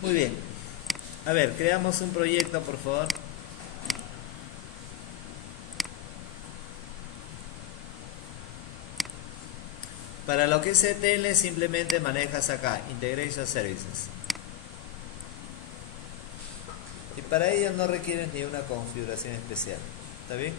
Muy bien. A ver, creamos un proyecto, por favor. Para lo que es ETL simplemente manejas acá, Integration Services. Y para ello no requieres ni una configuración especial. ¿Está bien?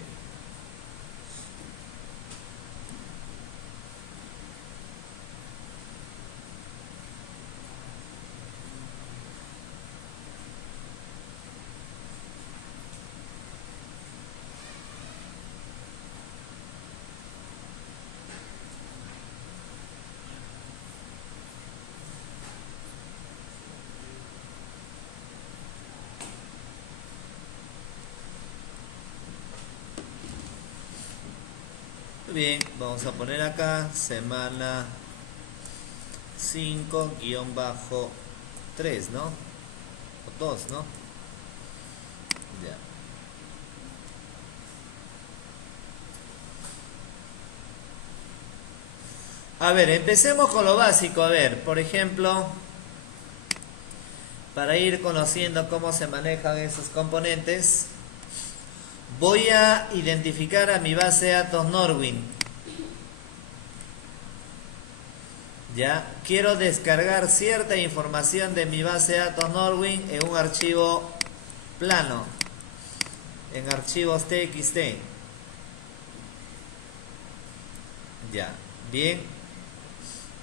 Muy bien, vamos a poner acá semana 5-3, ¿no? O 2, ¿no? Ya. A ver, empecemos con lo básico. A ver, por ejemplo, para ir conociendo cómo se manejan esos componentes, voy a identificar a mi base de datos Norwin. Ya, quiero descargar cierta información de mi base de datos Norwin en un archivo plano, en archivos TXT. Ya, bien.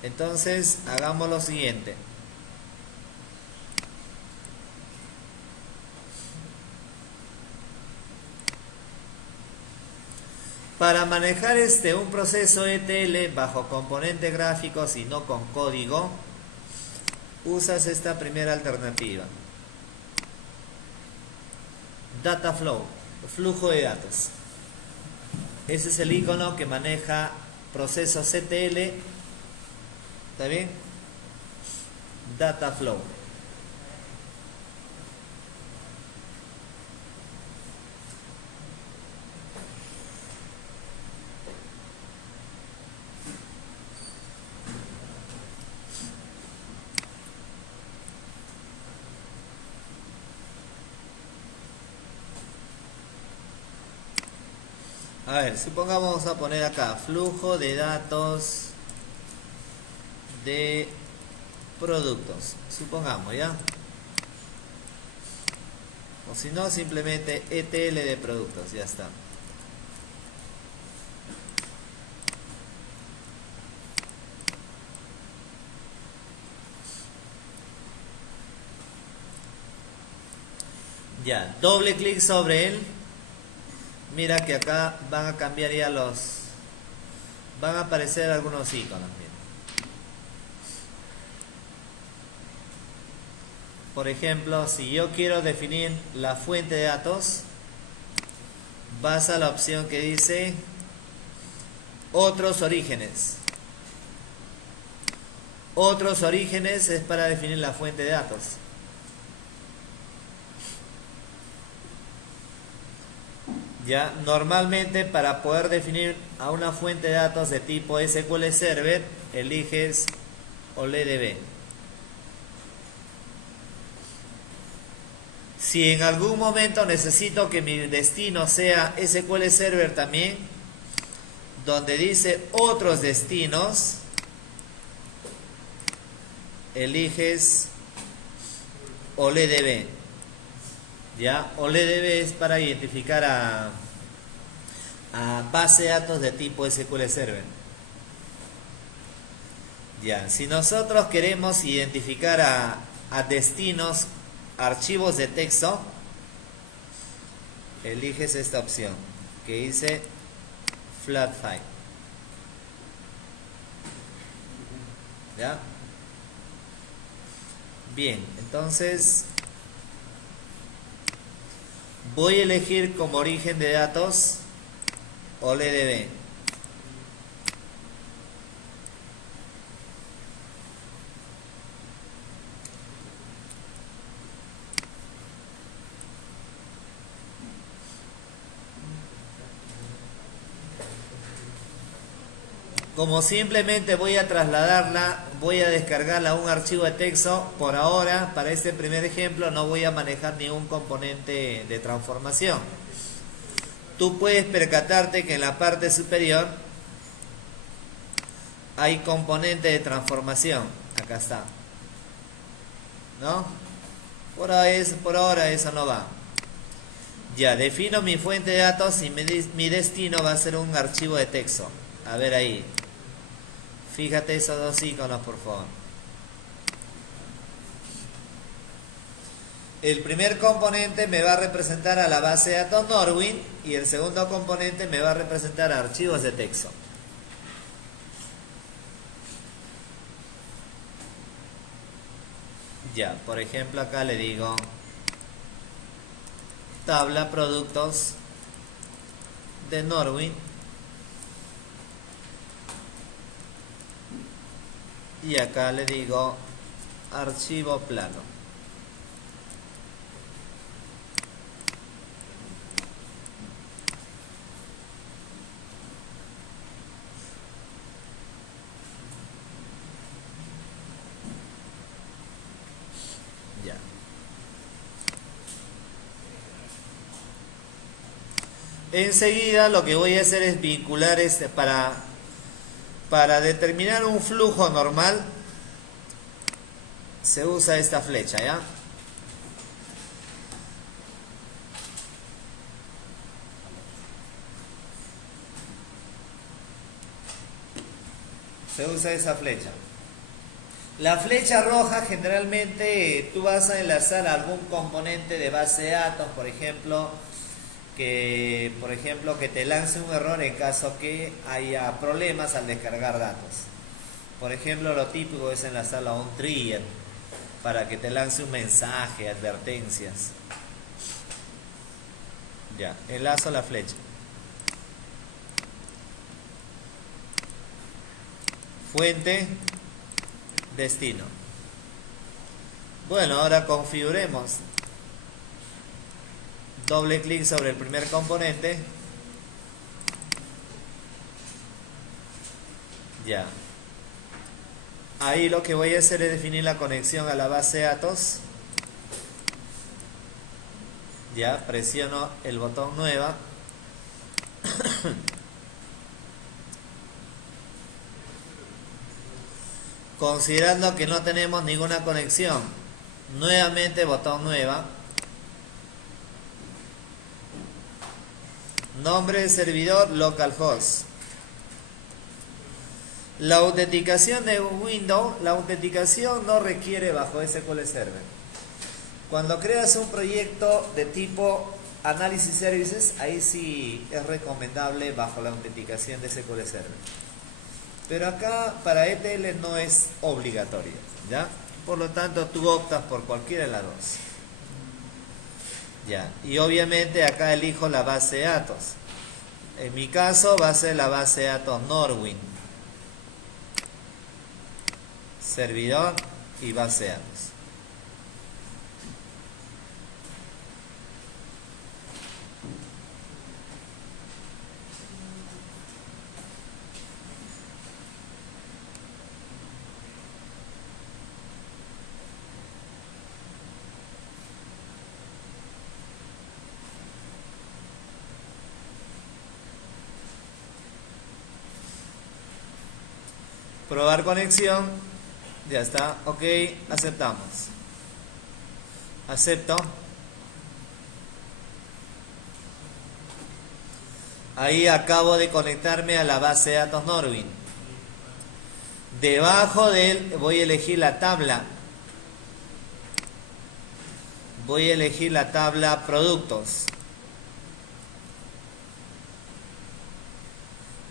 Entonces, hagamos lo siguiente. Para manejar un proceso ETL bajo componentes gráficos y no con código, usas esta primera alternativa. Data Flow, flujo de datos. Ese es el icono que maneja procesos ETL. ¿Está bien? Data Flow. A ver, supongamos vamos a poner acá flujo de datos de productos. Supongamos, ¿ya? O si no, simplemente ETL de productos, ya está. Ya, doble clic sobre él. Mira que acá van a cambiar ya van a aparecer algunos iconos. Mira. Por ejemplo, si yo quiero definir la fuente de datos, vas a la opción que dice otros orígenes. Otros orígenes es para definir la fuente de datos. Ya, normalmente para poder definir a una fuente de datos de tipo SQL Server, eliges OLEDB. Si en algún momento necesito que mi destino sea SQL Server también, donde dice otros destinos, eliges OLEDB. Ya, OLEDB es para identificar a base de datos de tipo SQL Server. Ya, si nosotros queremos identificar a destinos, archivos de texto, eliges esta opción que dice Flat File. ¿Ya? Bien, entonces voy a elegir como origen de datos OLEDB. Como simplemente voy a trasladarla, voy a descargarla a un archivo de texto, por ahora, para este primer ejemplo, no voy a manejar ningún componente de transformación. Tú puedes percatarte que en la parte superior hay componente de transformación. Acá está. ¿No? Por ahora eso no va. Ya, defino mi fuente de datos y mi destino va a ser un archivo de texto. A ver ahí. Fíjate esos dos iconos, por favor. El primer componente me va a representar a la base de datos Norwin y el segundo componente me va a representar a archivos de texto. Ya, por ejemplo, acá le digo tabla productos de Norwin y acá le digo archivo plano. Ya. Enseguida lo que voy a hacer es vincular para determinar un flujo normal. Se usa esta flecha, ¿ya? Se usa esa flecha. La flecha roja generalmente tú vas a enlazar a algún componente de base de datos, por ejemplo que te lance un error en caso que haya problemas al descargar datos. Por ejemplo, lo típico es enlazarlo a un trigger para que te lance un mensaje, advertencias. Ya, enlazo la flecha. Fuente, destino. Bueno, ahora configuremos. Doble clic sobre el primer componente. Ya. Ahí lo que voy a hacer es definir la conexión a la base de datos. Ya, presiono el botón nueva. Considerando que no tenemos ninguna conexión, nuevamente botón nueva. Nombre del servidor localhost. La autenticación de Windows, la autenticación no requiere bajo SQL Server. Cuando creas un proyecto de tipo Analysis Services, ahí sí es recomendable bajo la autenticación de SQL Server. Pero acá para ETL no es obligatorio, ¿ya? Por lo tanto tú optas por cualquiera de las dos. Ya, y obviamente acá elijo la base de datos. En mi caso va a ser la base de datos Norwin. Servidor y base de datos. Probar conexión. Ya está. Ok, aceptamos. Acepto. Ahí acabo de conectarme a la base de datos Norwin. Debajo de él voy a elegir la tabla. Voy a elegir la tabla productos.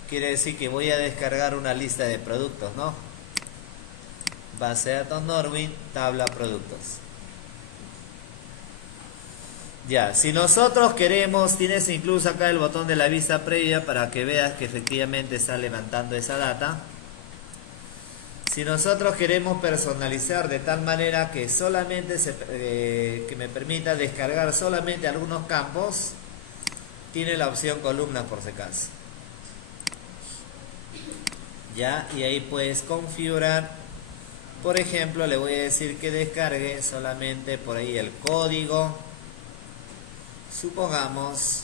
Quiere decir que voy a descargar una lista de productos, ¿no? Base de datos Norwin, tabla productos. Ya, si nosotros queremos, tienes incluso acá el botón de la vista previa para que veas que efectivamente está levantando esa data. Si nosotros queremos personalizar de tal manera que solamente que me permita descargar solamente algunos campos, tiene la opción columnas por si acaso. Ya, y ahí puedes configurar. Por ejemplo, le voy a decir que descargue solamente por ahí el código. Supongamos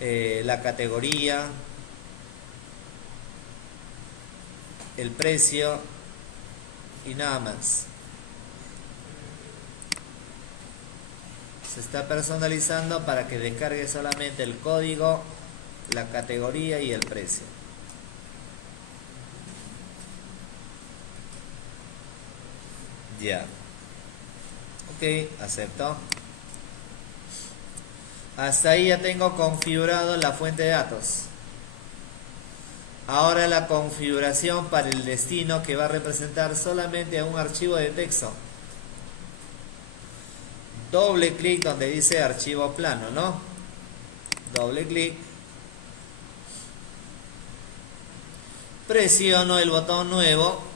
la categoría, el precio y nada más. Se está personalizando para que descargue solamente el código, la categoría y el precio. Ya. Ok, acepto. Hasta ahí ya tengo configurado la fuente de datos. Ahora la configuración para el destino, que va a representar solamente a un archivo de texto. Doble clic donde dice archivo plano, ¿no? Doble clic. Presiono el botón nuevo.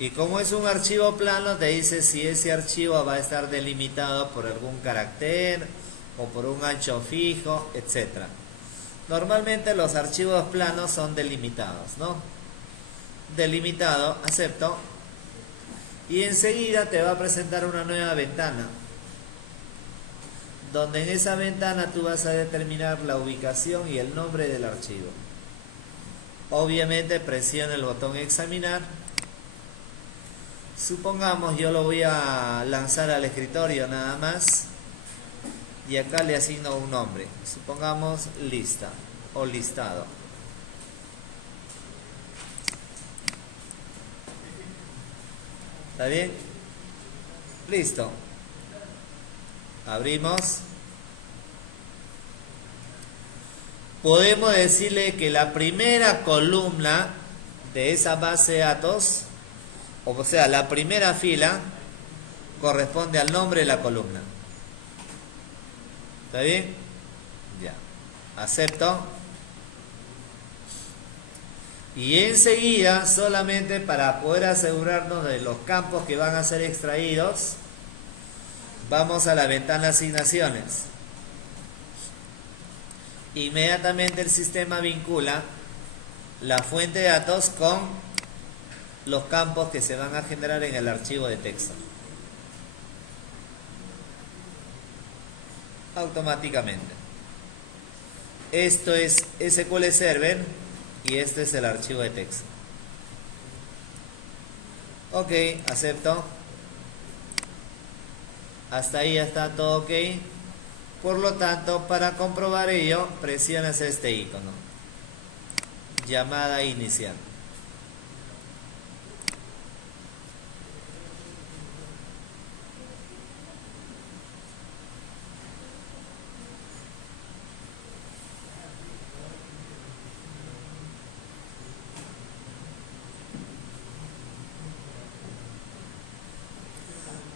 Y como es un archivo plano, te dice si ese archivo va a estar delimitado por algún carácter o por un ancho fijo, etc. Normalmente los archivos planos son delimitados, ¿no? Delimitado, acepto. Y enseguida te va a presentar una nueva ventana, donde en esa ventana tú vas a determinar la ubicación y el nombre del archivo. Obviamente presiona el botón examinar. Supongamos yo lo voy a lanzar al escritorio nada más, y acá le asigno un nombre. Supongamos lista o listado. ¿Está bien? Listo. Abrimos. Podemos decirle que la primera columna de esa base de datos, o sea, la primera fila, corresponde al nombre de la columna. ¿Está bien? Ya. Acepto. Y enseguida, solamente para poder asegurarnos de los campos que van a ser extraídos, vamos a la ventana asignaciones. Inmediatamente el sistema vincula la fuente de datos con los campos que se van a generar en el archivo de texto. Automáticamente. Esto es SQL Server y este es el archivo de texto. Ok, acepto. Hasta ahí ya está todo ok. Por lo tanto, para comprobar ello, presionas este icono. Llamada inicial.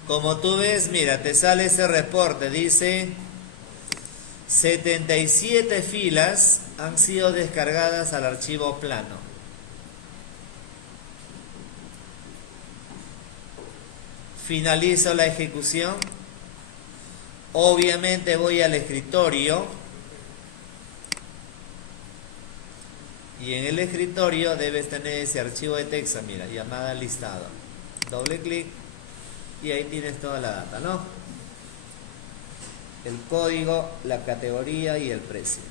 Como tú ves, mira, te sale ese reporte, dice 77 filas han sido descargadas al archivo plano. Finalizo la ejecución. Obviamente voy al escritorio. Y en el escritorio debes tener ese archivo de texto, mira, llamada listado. Doble clic. Y ahí tienes toda la data, ¿no? El código, la categoría y el precio.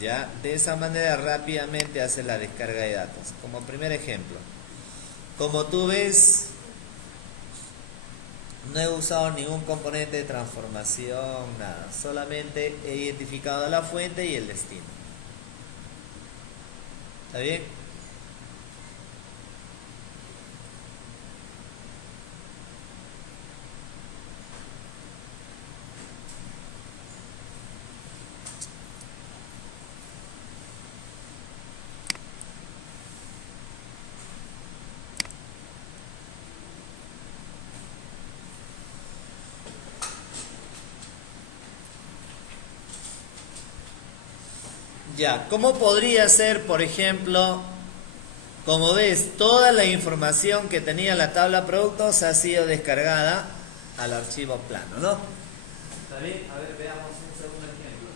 Ya, de esa manera rápidamente hace la descarga de datos. Como primer ejemplo. Como tú ves, no he usado ningún componente de transformación, nada. Solamente he identificado la fuente y el destino. ¿Está bien? Ya, ¿cómo podría ser, por ejemplo, como ves, toda la información que tenía la tabla productos ha sido descargada al archivo plano, ¿no? ¿Está bien? A ver, veamos un segundo ejemplo.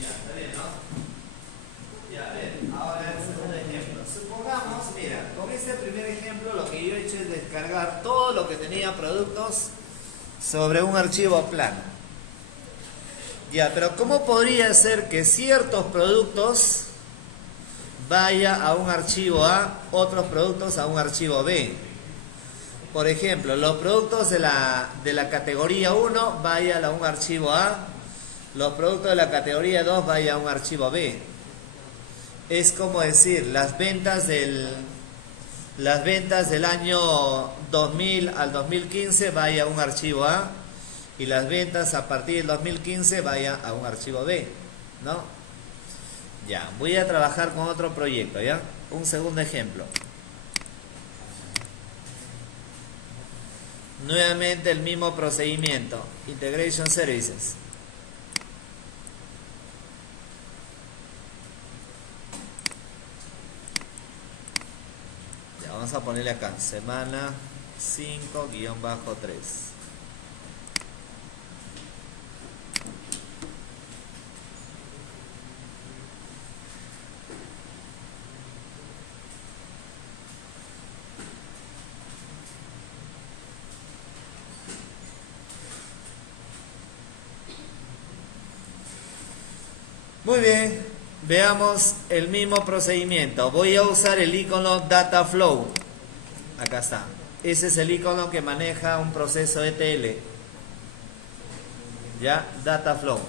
Ya, está bien, ¿no? Ya, a ver, ahora el segundo ejemplo. Supongamos, mira, con este primer ejemplo lo que yo he hecho es descargar todo lo que tenía productos sobre un archivo plano. Ya, pero ¿cómo podría ser que ciertos productos vaya a un archivo A, otros productos a un archivo B? Por ejemplo, los productos de la categoría 1 vayan a un archivo A, los productos de la categoría 2 vayan a un archivo B. Es como decir, las ventas del año 2000 al 2015 vaya a un archivo A y las ventas a partir del 2015 vaya a un archivo B, ¿no? Ya, voy a trabajar con otro proyecto, ¿ya? Un segundo ejemplo. Nuevamente el mismo procedimiento, Integration Services. Ya, vamos a ponerle acá, semana 5-3. Muy bien, veamos el mismo procedimiento. Voy a usar el icono Data Flow. Acá está. Ese es el icono que maneja un proceso ETL. Ya, Data Flow.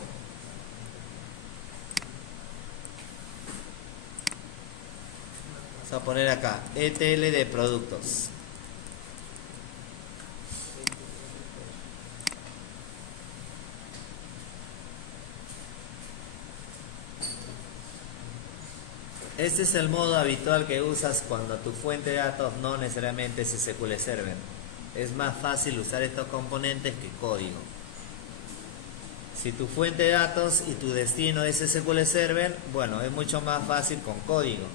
Vamos a poner acá, ETL de productos. Este es el modo habitual que usas cuando tu fuente de datos no necesariamente es SQL Server. Es más fácil usar estos componentes que código. Si tu fuente de datos y tu destino es SQL Server, bueno, es mucho más fácil con código.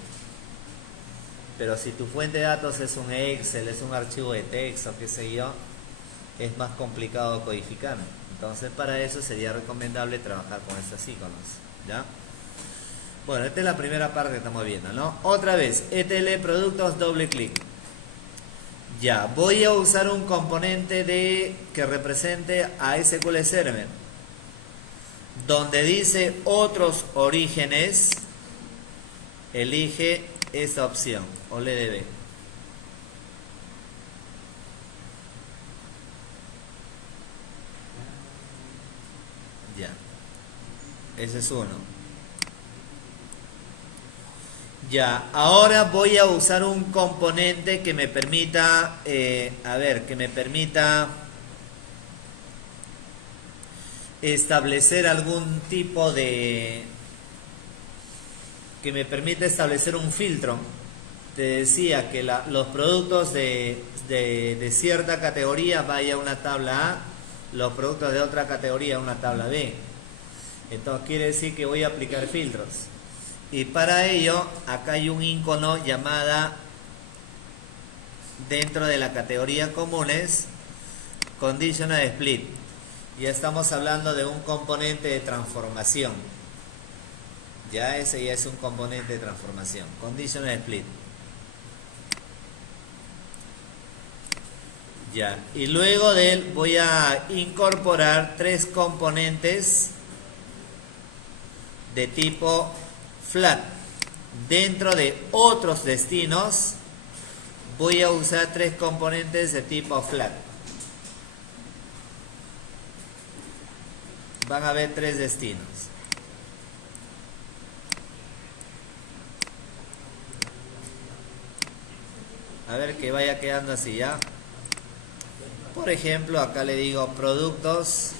Pero si tu fuente de datos es un Excel, es un archivo de texto, qué sé yo, es más complicado codificar. Entonces para eso sería recomendable trabajar con estos iconos, ¿ya? Bueno, esta es la primera parte que estamos viendo, ¿no? Otra vez, ETL productos, doble clic. Ya, voy a usar un componente que represente a SQL Server. Donde dice otros orígenes, elige esta opción, OLEDB. Ya, ese es uno. Ya, ahora voy a usar un componente que me permita, establecer algún tipo de, que me permita establecer un filtro. Te decía que los productos de cierta categoría vaya a una tabla A, los productos de otra categoría a una tabla B. Entonces quiere decir que voy a aplicar filtros. Y para ello, acá hay un icono llamada, dentro de la categoría comunes, Conditional Split. Ya estamos hablando de un componente de transformación. Ya ese ya es un componente de transformación. Conditional Split. Ya. Y luego de él voy a incorporar tres componentes de tipo flat. Dentro de otros destinos voy a usar tres componentes de tipo flat. Van a haber tres destinos. A ver que vaya quedando así, ¿ya? Por ejemplo, acá le digo productos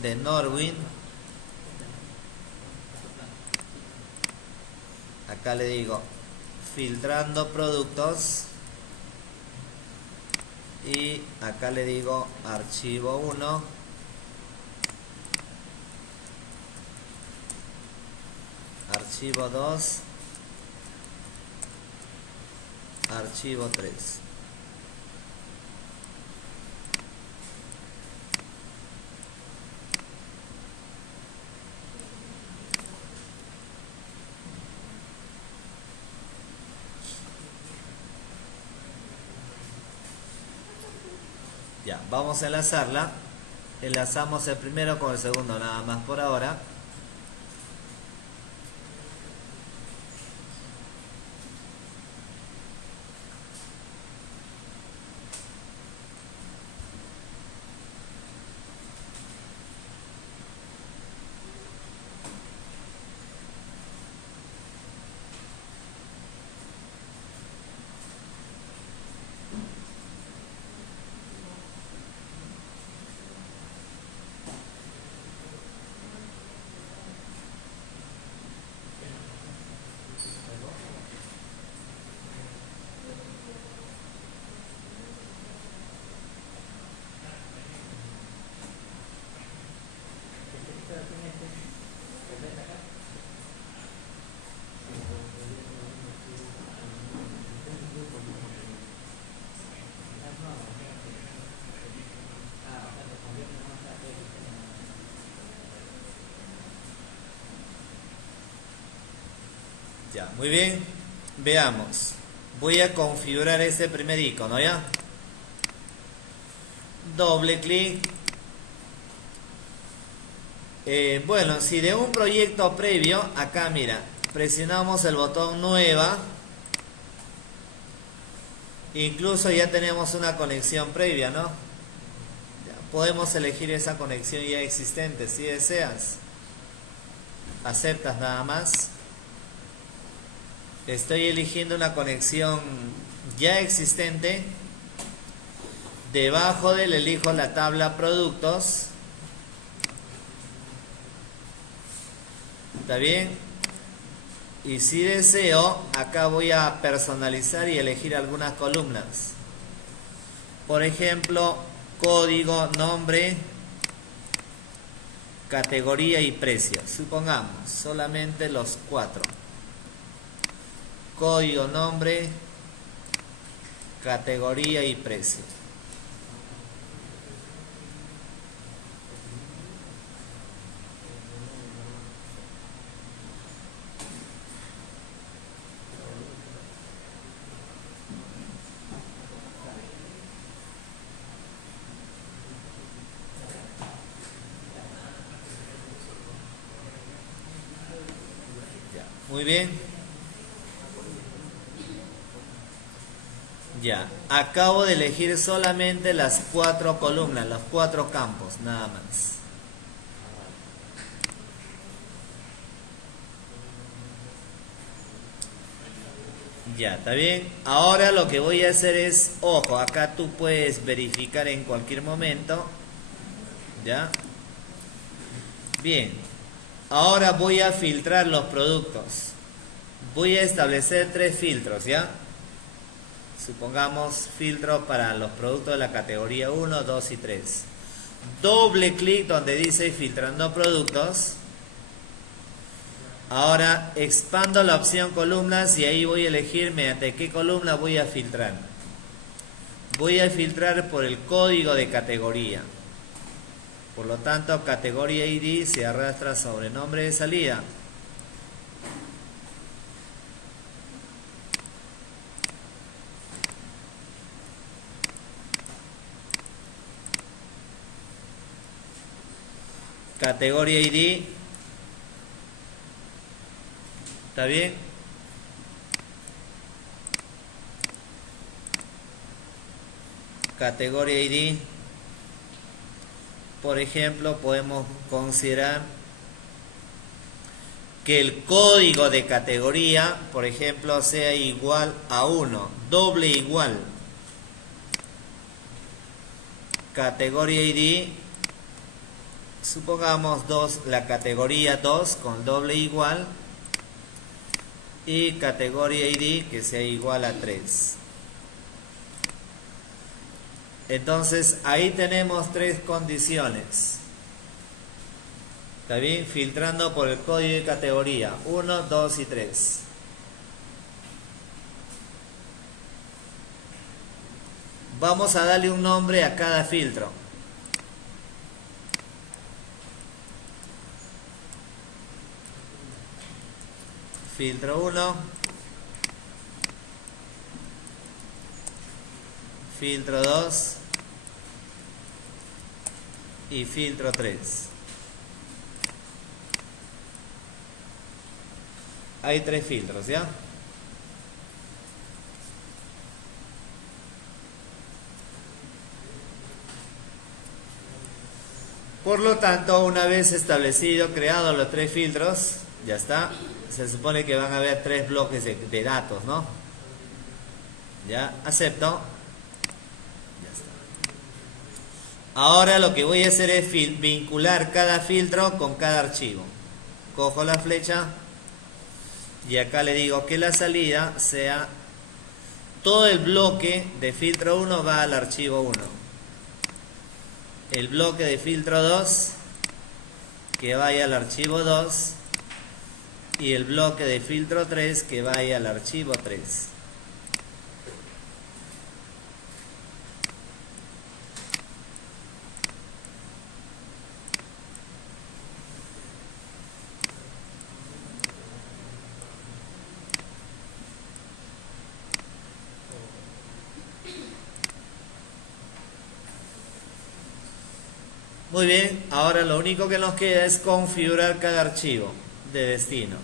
de Norwin. Acá le digo filtrando productos. Y acá le digo archivo 1. Archivo 2. Archivo 3. Ya, vamos a enlazarla. Enlazamos el primero con el segundo nada más por ahora. Ya, muy bien. Veamos. Voy a configurar este primer icono, ¿ya? Doble clic. Bueno, si de un proyecto previo, acá mira, presionamos el botón nueva. Incluso ya tenemos una conexión previa, ¿no? Ya, podemos elegir esa conexión ya existente si deseas. Aceptas nada más. Estoy eligiendo una conexión ya existente. Debajo del elijo la tabla productos. ¿Está bien? Y si deseo, acá voy a personalizar y elegir algunas columnas. Por ejemplo, código, nombre, categoría y precio. Supongamos, solamente los 4. Código, nombre, categoría y precio. Ya, muy bien. Ya, acabo de elegir solamente las 4 columnas, los 4 campos, nada más. Ya, ¿está bien? Ahora lo que voy a hacer es, ojo, acá tú puedes verificar en cualquier momento. ¿Ya? Bien. Ahora voy a filtrar los productos. Voy a establecer 3 filtros, ¿ya? Supongamos filtro para los productos de la categoría 1, 2 y 3. Doble clic donde dice filtrando productos. Ahora expando la opción columnas y ahí voy a elegir mediante qué columna voy a filtrar. Voy a filtrar por el código de categoría. Por lo tanto, categoría ID se arrastra sobre nombre de salida. Categoría ID. ¿Está bien? Categoría ID. Por ejemplo, podemos considerar que el código de categoría, por ejemplo, sea igual a 1, doble igual, categoría ID, supongamos 2, la categoría 2 con doble igual, y categoría ID que sea igual a 3. Entonces ahí tenemos tres condiciones. ¿Está bien? Filtrando por el código de categoría 1, 2 y 3. Vamos a darle un nombre a cada filtro. Filtro 1, filtro 2 y filtro 3. Hay tres filtros, ¿ya? Por lo tanto, una vez establecido, creado los tres filtros, ya está. Se supone que van a haber tres bloques de datos, ¿no? Ya, acepto. Ya está. Ahora lo que voy a hacer es vincular cada filtro con cada archivo. Cojo la flecha y acá le digo que la salida sea todo el bloque de filtro 1 va al archivo 1. El bloque de filtro 2 que vaya al archivo 2 y el bloque de filtro 3 que vaya al archivo 3. Muy bien, ahora lo único que nos queda es configurar cada archivo de destino.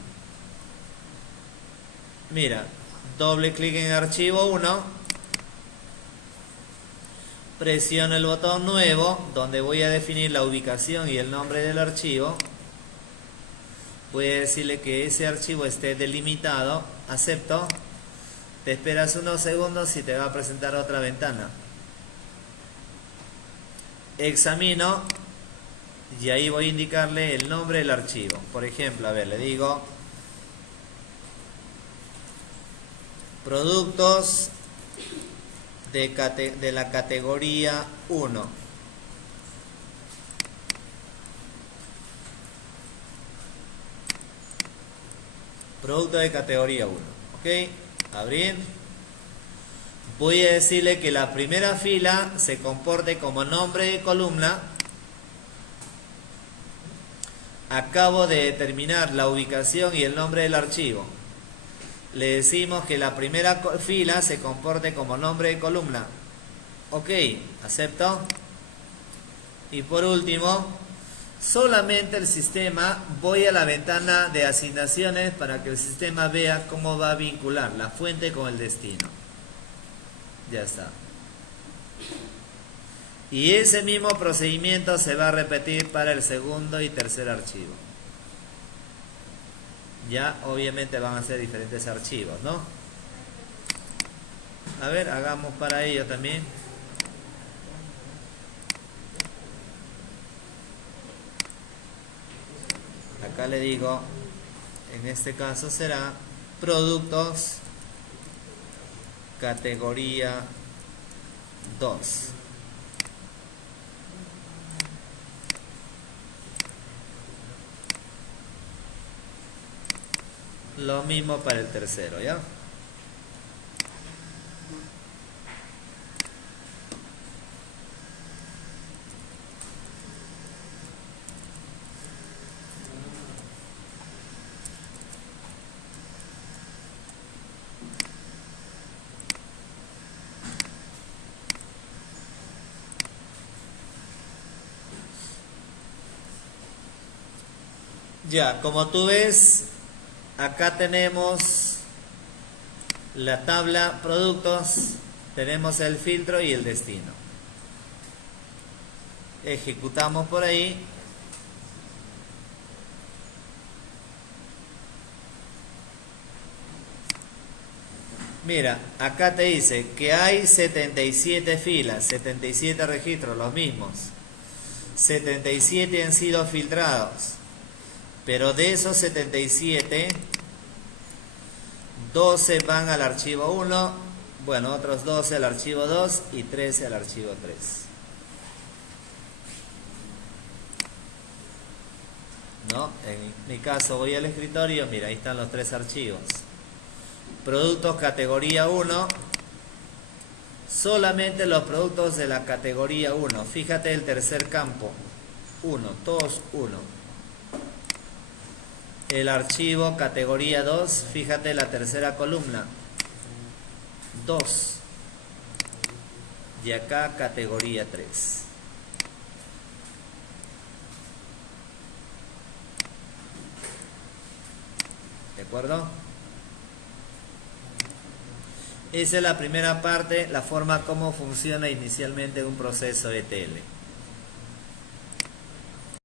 Mira, doble clic en archivo 1, presiono el botón nuevo, donde voy a definir la ubicación y el nombre del archivo. Voy a decirle que ese archivo esté delimitado, acepto. Te esperas unos segundos y te va a presentar otra ventana. Examino y ahí voy a indicarle el nombre del archivo. Por ejemplo, a ver, le digo productos de la categoría 1. Producto de categoría 1. Ok, abrir. Voy a decirle que la primera fila se comporte como nombre de columna. Acabo de determinar la ubicación y el nombre del archivo. Le decimos que la primera fila se comporte como nombre de columna. Ok, acepto. Y por último, solamente el sistema, voy a la ventana de asignaciones para que el sistema vea cómo va a vincular la fuente con el destino. Ya está. Y ese mismo procedimiento se va a repetir para el segundo y tercer archivo. Ya obviamente van a ser diferentes archivos, ¿no? A ver, hagamos para ello también. Acá le digo, en este caso será productos categoría 2. Lo mismo para el tercero, ¿ya? Ya, como tú ves, acá tenemos la tabla productos, tenemos el filtro y el destino. Ejecutamos por ahí. Mira, acá te dice que hay 77 filas, 77 registros, los mismos. 77 han sido filtrados. Pero de esos 77, 12 van al archivo 1, bueno, otros 12 al archivo 2 y 13 al archivo 3. ¿No? En mi caso voy al escritorio, mira, ahí están los 3 archivos. Productos categoría 1, solamente los productos de la categoría 1. Fíjate el tercer campo, 1, todos 1. El archivo categoría 2, fíjate la tercera columna, 2. Y acá categoría 3. ¿De acuerdo? Esa es la primera parte, la forma como funciona inicialmente un proceso ETL.